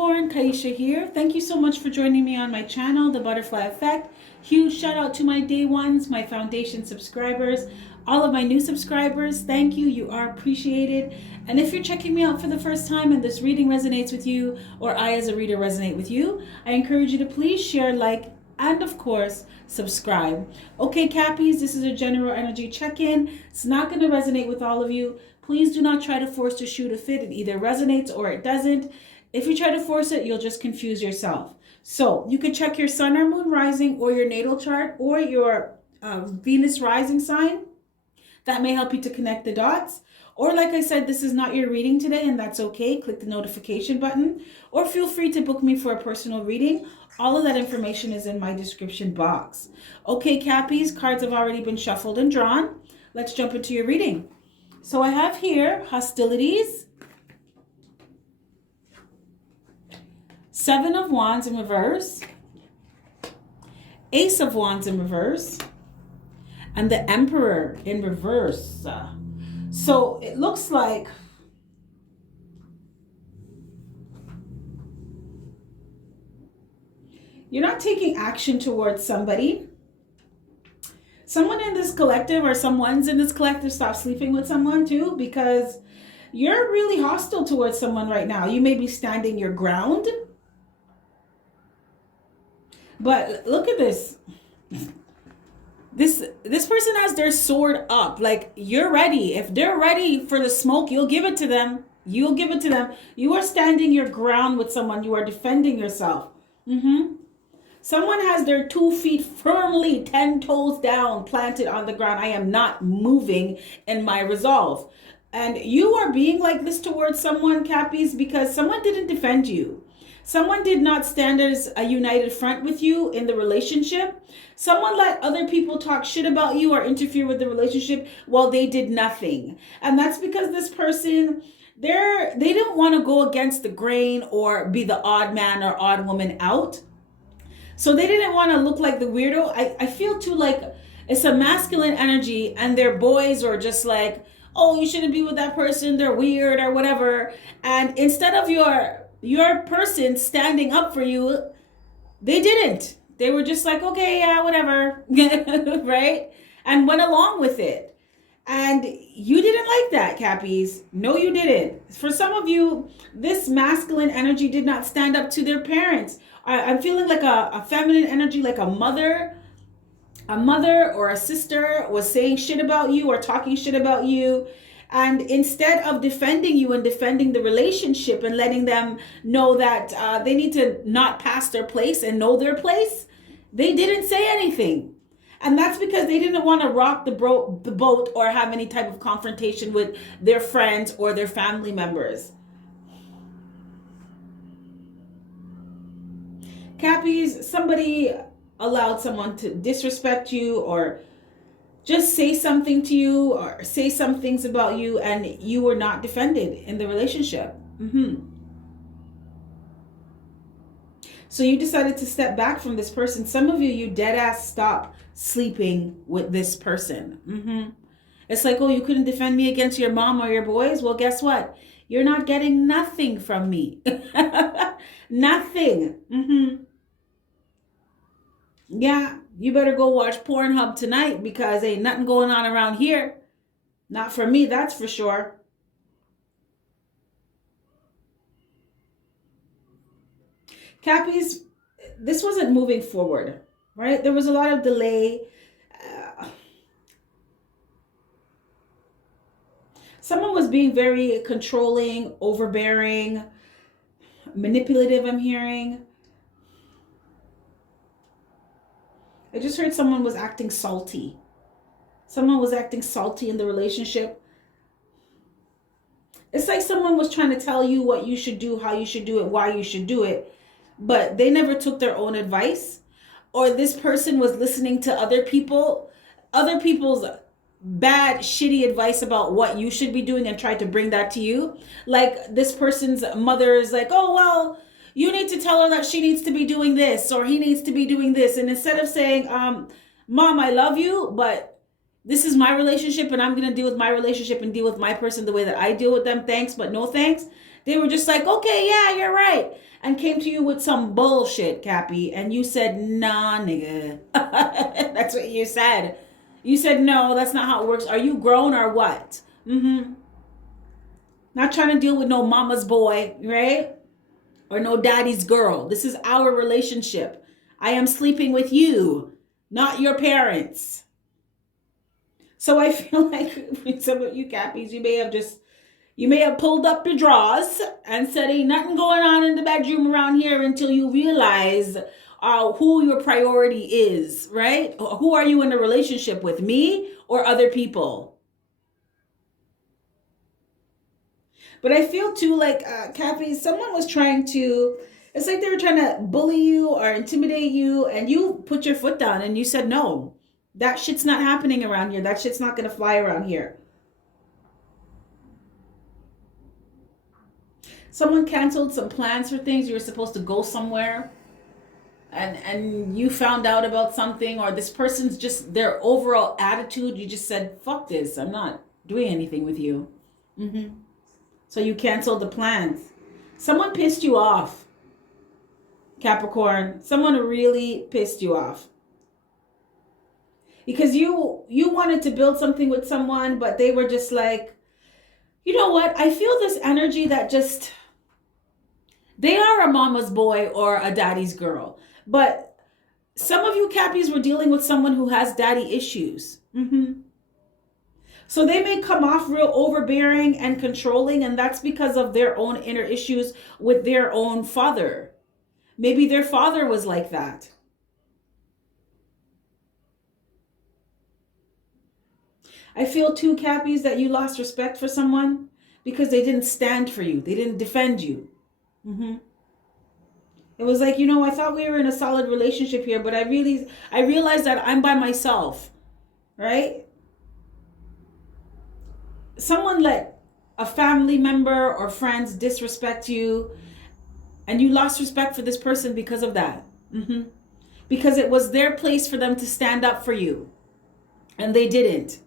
Capricorn, Kaisha here. Thank you so much for joining me on my channel, The Butterfly Effect. Huge shout out to my day ones, my foundation subscribers, all of my new subscribers. Thank you. You are appreciated. And if you're checking me out for the first time and this reading resonates with you, or I as a reader resonate with you, I encourage you to please share, like, and of course, subscribe. Okay, Cappies, this is a general energy check-in. It's not going to resonate with all of you. Please do not try to force to shoot a fit. It either resonates or it doesn't. If you try to force it, you'll just confuse yourself. So you can check your sun or moon rising or your natal chart or your Venus rising sign. That may help you to connect the dots. Or like I said, this is not your reading today, and that's okay. Click the notification button or feel free to book me for a personal reading. All of that information is in my description box. Okay, Cappies, cards have already been shuffled and drawn. Let's jump into your reading. So I have here hostilities, Seven of Wands in reverse, Ace of Wands in reverse, and the Emperor in reverse. So it looks like you're not taking action towards somebody. Someone in this collective or someone's in this collective, stop sleeping with someone too, because you're really hostile towards someone right now. You may be standing your ground. But look at this. This person has their sword up. Like, you're ready. If they're ready for the smoke, you'll give it to them. You'll give it to them. You are standing your ground with someone. You are defending yourself. Someone has their 2 feet firmly, 10 toes down, planted on the ground. I am not moving in my resolve. And you are being like this towards someone, Cappies, because someone didn't defend you. Someone did not stand as a united front with you in the relationship. Someone let other people talk shit about you or interfere with the relationship while they did nothing. And that's because this person, they didn't want to go against the grain or be the odd man or odd woman out. So they didn't want to look like the weirdo. I feel too like it's a masculine energy and their boys are just like, oh, you shouldn't be with that person. They're weird or whatever. And instead of your person standing up for you, they didn't. They were just like, okay, yeah, whatever. Right? And went along with it. And you didn't like that, Cappies. No, you didn't. For some of you, this masculine energy did not stand up to their parents. I'm feeling like a feminine energy, like a mother or a sister was saying shit about you or talking shit about you. And instead of defending you and defending the relationship and letting them know that they need to not pass their place and know their place, they didn't say anything. And that's because they didn't want to rock the boat or have any type of confrontation with their friends or their family members. Cappies, somebody allowed someone to disrespect you or just say something to you or say some things about you, and you were not defended in the relationship. So you decided to step back from this person. Some of you dead ass stop sleeping with this person. It's like, oh, you couldn't defend me against your mom or your boys? Well, guess what? You're not getting nothing from me. Nothing. Yeah, you better go watch Pornhub tonight because ain't nothing going on around here. Not for me, that's for sure. Cappies, this wasn't moving forward, right? There was a lot of delay. Someone was being very controlling, overbearing, manipulative, I'm hearing. I just heard someone was acting salty. Someone was acting salty in the relationship. It's like someone was trying to tell you what you should do, how you should do it, why you should do it, but they never took their own advice. Or this person was listening to other people's bad, shitty advice about what you should be doing and tried to bring that to you. Like this person's mother is like, oh, well, you need to tell her that she needs to be doing this or he needs to be doing this. And instead of saying, Mom, I love you, but this is my relationship and I'm going to deal with my relationship and deal with my person the way that I deal with them. Thanks, but no thanks. They were just like, okay, yeah, you're right. and came to you with some bullshit, Cappy, and you said, nah, nigga. That's what you said. You said, no, that's not how it works. Are you grown or what? Mm-hmm. Not trying to deal with no mama's boy, right? Or no daddy's girl. This is our relationship. I am sleeping with you, not your parents. So I feel like with some of you Cappies, you may have pulled up your drawers and said, ain't nothing going on in the bedroom around here until you realize who your priority is, right? Who are you in a relationship with, me or other people? But I feel too like, Cappy, someone was trying to, it's like they were trying to bully you or intimidate you, and you put your foot down and you said, no, that shit's not happening around here. That shit's not going to fly around here. Someone canceled some plans for things. You were supposed to go somewhere, and you found out about something, or this person's just their overall attitude. You just said, fuck this. I'm not doing anything with you. Mm-hmm. So you canceled the plans. Someone pissed you off, Capricorn. Someone really pissed you off. Because you wanted to build something with someone, but they were just like, you know what? I feel this energy that just, they are a mama's boy or a daddy's girl. But some of you Cappies were dealing with someone who has daddy issues. Mm-hmm. So they may come off real overbearing and controlling, and that's because of their own inner issues with their own father. Maybe their father was like that. I feel too, Cappies, that you lost respect for someone because they didn't stand for you. They didn't defend you. Mm-hmm. It was like, I thought we were in a solid relationship here, but I realized that I'm by myself, right? Someone let a family member or friends disrespect you, and you lost respect for this person because of that. Mm-hmm. Because it was their place for them to stand up for you, and they didn't.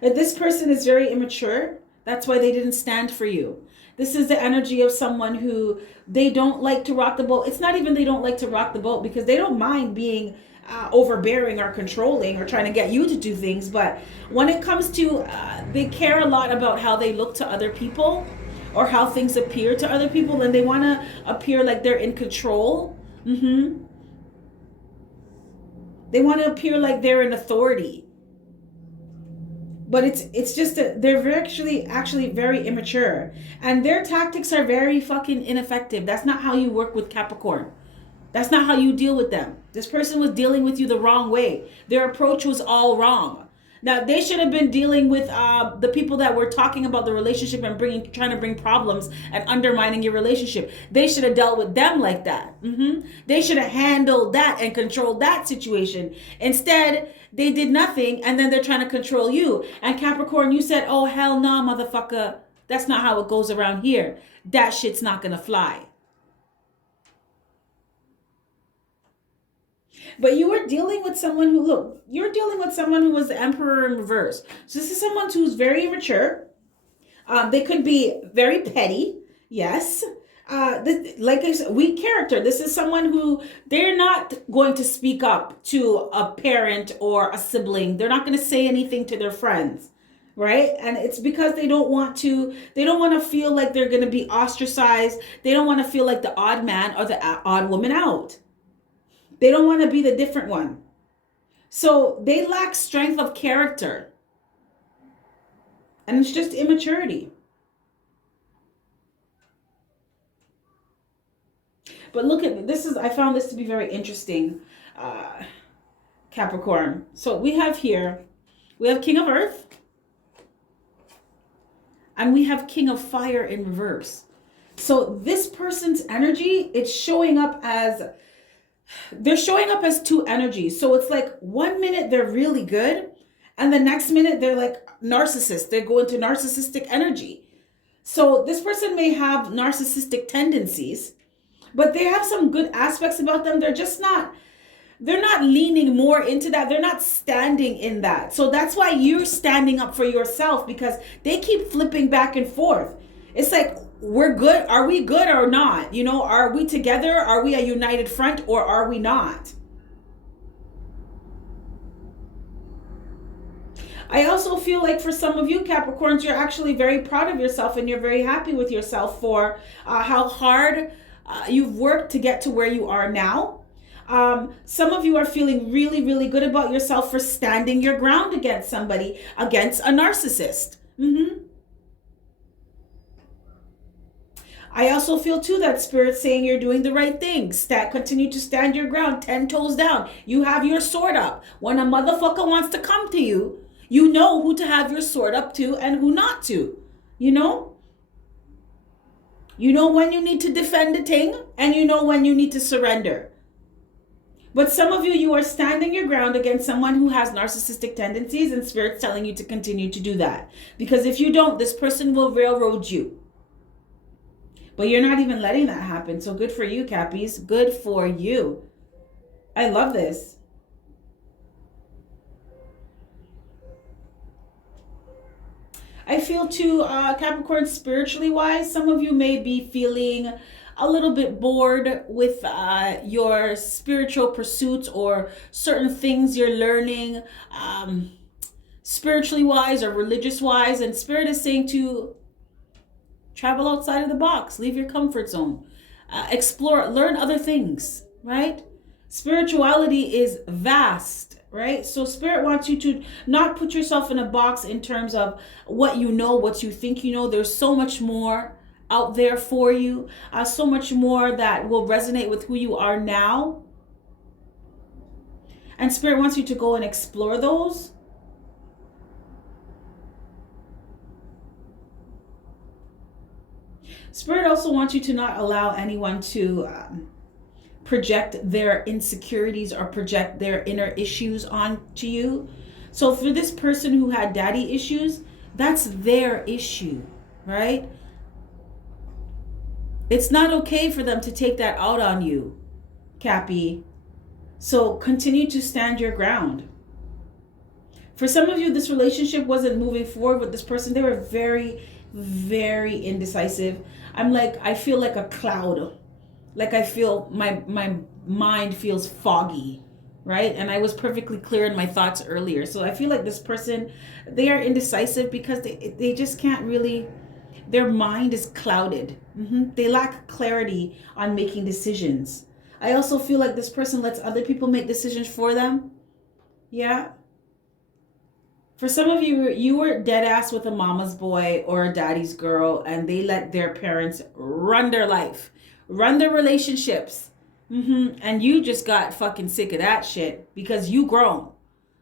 And this person is very immature. That's why they didn't stand for you. This is the energy of someone who they don't like to rock the boat. It's not even they don't like to rock the boat, because they don't mind being overbearing or controlling or trying to get you to do things. But when it comes to, they care a lot about how they look to other people or how things appear to other people, and they want to appear like they're in control. Mm-hmm. They want to appear like they're in authority. But it's just that they're actually very immature, and their tactics are very fucking ineffective. That's not how you work with Capricorn. That's not how you deal with them. This person was dealing with you the wrong way. Their approach was all wrong. Now, they should have been dealing with the people that were talking about the relationship and trying to bring problems and undermining your relationship. They should have dealt with them like that. Mm-hmm. They should have handled that and controlled that situation. Instead, they did nothing, and then they're trying to control you. And Capricorn, you said, oh, hell no, motherfucker. That's not how it goes around here. That shit's not going to fly. But you were dealing with someone who, you're dealing with someone who was the emperor in reverse. So this is someone who's very immature. They could be very petty. Yes. Like I said, weak character. This is someone who, they're not going to speak up to a parent or a sibling. They're not going to say anything to their friends. Right? And it's because they don't want to feel like they're going to be ostracized. They don't want to feel like the odd man or the odd woman out. They don't want to be the different one. So they lack strength of character. And it's just immaturity. But look at this. I found this to be very interesting, Capricorn. So we have King of Earth. And we have King of Fire in reverse. So this person's energy, it's showing up as... they're showing up as two energies. So it's like 1 minute they're really good, and the next minute they're like narcissists. They go into narcissistic energy. So this person may have narcissistic tendencies, but they have some good aspects about them. They're not leaning more into that. They're not standing in that. So that's why you're standing up for yourself, because they keep flipping back and forth. It's like we're good. Are we good or not? You know, are we together? Are we a united front or are we not? I also feel like for some of you Capricorns, you're actually very proud of yourself and you're very happy with yourself for how hard you've worked to get to where you are now. Some of you are feeling really, really good about yourself for standing your ground against somebody, against a narcissist. I also feel too that Spirit's saying you're doing the right thing. Continue to stand your ground, 10 toes down. You have your sword up. When a motherfucker wants to come to you, you know who to have your sword up to and who not to. You know? You know when you need to defend a thing and you know when you need to surrender. But some of you, you are standing your ground against someone who has narcissistic tendencies, and Spirit's telling you to continue to do that. Because if you don't, this person will railroad you. But you're not even letting that happen. So good for you, Cappies. Good for you. I love this. I feel too, Capricorn, spiritually wise, some of you may be feeling a little bit bored with your spiritual pursuits or certain things you're learning spiritually wise or religious wise. And Spirit is saying to travel outside of the box, leave your comfort zone, explore, learn other things, right? Spirituality is vast, right? So Spirit wants you to not put yourself in a box in terms of what you know, what you think you know. There's so much more out there for you, so much more that will resonate with who you are now. And Spirit wants you to go and explore those. Spirit also wants you to not allow anyone to project their insecurities or project their inner issues onto you. So for this person who had daddy issues, that's their issue, right? It's not okay for them to take that out on you, Cappy. So continue to stand your ground. For some of you, this relationship wasn't moving forward with this person. They were very, very indecisive. I feel like a cloud. Like I feel my mind feels foggy, right? And I was perfectly clear in my thoughts earlier. So I feel like this person, they are indecisive because they just can't really, their mind is clouded. They lack clarity on making decisions. I also feel like this person lets other people make decisions for them. Yeah. For some of you, you were dead ass with a mama's boy or a daddy's girl, and they let their parents run their life, run their relationships. And you just got fucking sick of that shit because you grown.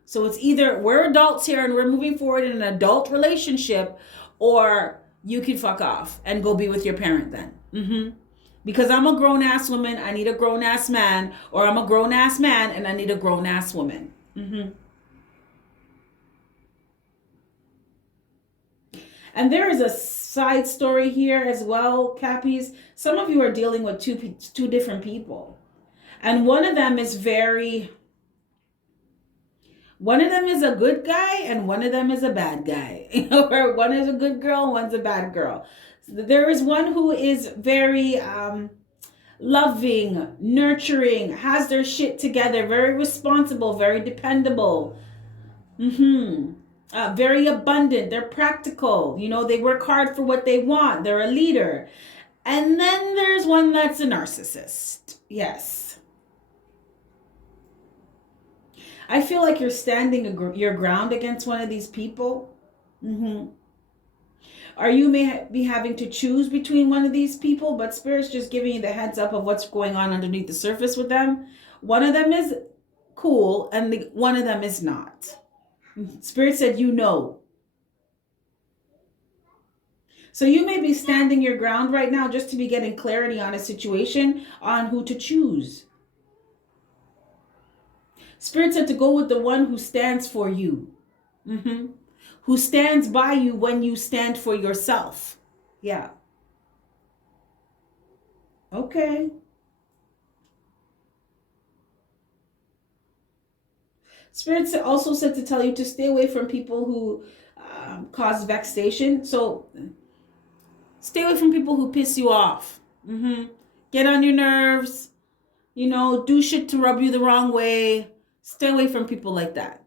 So it's either we're adults here and we're moving forward in an adult relationship, or you can fuck off and go be with your parent then. Because I'm a grown ass woman, I need a grown ass man, or I'm a grown ass man and I need a grown ass woman. And there is a side story here as well, Cappies. Some of you are dealing with two different people. And one of them is a good guy and one of them is a bad guy. Or one is a good girl, one's a bad girl. There is one who is very loving, nurturing, has their shit together, very responsible, very dependable. Very abundant. They're practical. You know, they work hard for what they want. They're a leader. And then there's one that's a narcissist. Yes. I feel like you're standing your ground against one of these people. Or you may be having to choose between one of these people, but Spirit's just giving you the heads up of what's going on underneath the surface with them. One of them is cool and one of them is not. Spirit said, you know. So you may be standing your ground right now just to be getting clarity on a situation, on who to choose. Spirit said to go with the one who stands for you. Who stands by you when you stand for yourself. Yeah. Okay. Spirit also said to tell you to stay away from people who cause vexation. So Stay away from people who piss you off. Get on your nerves. Do shit to rub you the wrong way. Stay away from people like that.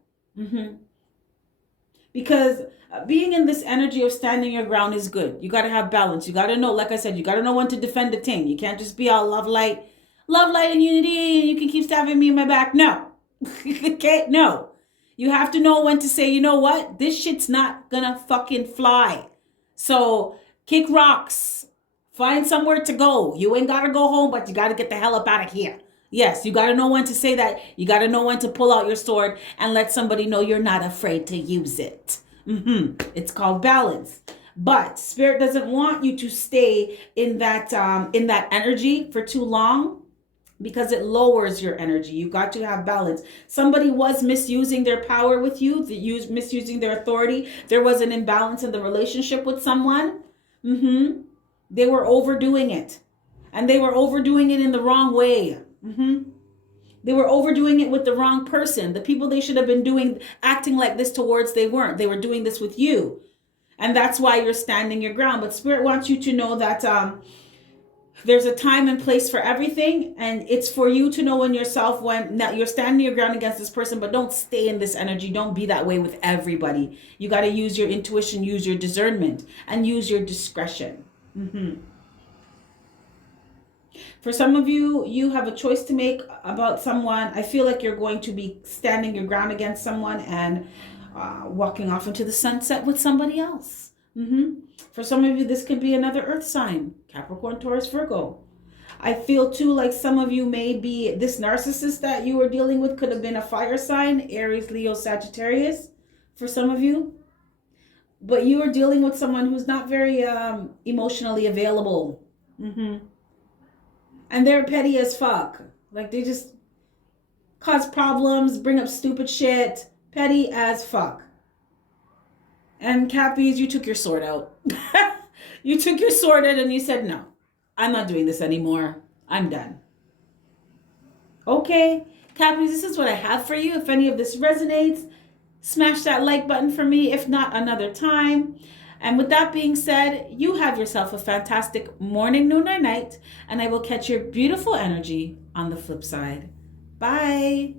Because being in this energy of standing your ground is good. You got to have balance. You got to know, like I said, you got to know when to defend the thing. You can't just be all love, light, and unity, and you can keep stabbing me in my back. No. Okay? No. You have to know when to say, you know what? This shit's not gonna fucking fly. So kick rocks. Find somewhere to go. You ain't gotta go home, but you gotta get the hell up out of here. Yes, you gotta know when to say that. You gotta know when to pull out your sword and let somebody know you're not afraid to use it. It's called balance. But Spirit doesn't want you to stay in that energy for too long, because it lowers your energy. You got to have balance. Somebody was misusing their power with you, misusing their authority. There was an imbalance in the relationship with someone. They were overdoing it. And they were overdoing it in the wrong way. They were overdoing it with the wrong person. The people they should have been acting like this towards, they weren't. They were doing this with you. And that's why you're standing your ground. But Spirit wants you to know that there's a time and place for everything, and it's for you to know in yourself when now you're standing your ground against this person, but don't stay in this energy. Don't be that way with everybody. You got to use your intuition, use your discernment, and use your discretion. For some of you, you have a choice to make about someone. I feel like you're going to be standing your ground against someone and walking off into the sunset with somebody else. For some of you, this could be another earth sign, Capricorn, Taurus, Virgo. I feel too like some of you may be, this narcissist that you were dealing with could have been a fire sign, Aries, Leo, Sagittarius, for some of you. But you are dealing with someone who's not very emotionally available. And they're petty as fuck. Like, they just cause problems, bring up stupid shit, petty as fuck. And Cappies, you took your sword out. You took your sword out and you said, no, I'm not doing this anymore. I'm done. Okay, Cappies, this is what I have for you. If any of this resonates, smash that like button for me. If not, another time. And with that being said, you have yourself a fantastic morning, noon, or night. And I will catch your beautiful energy on the flip side. Bye.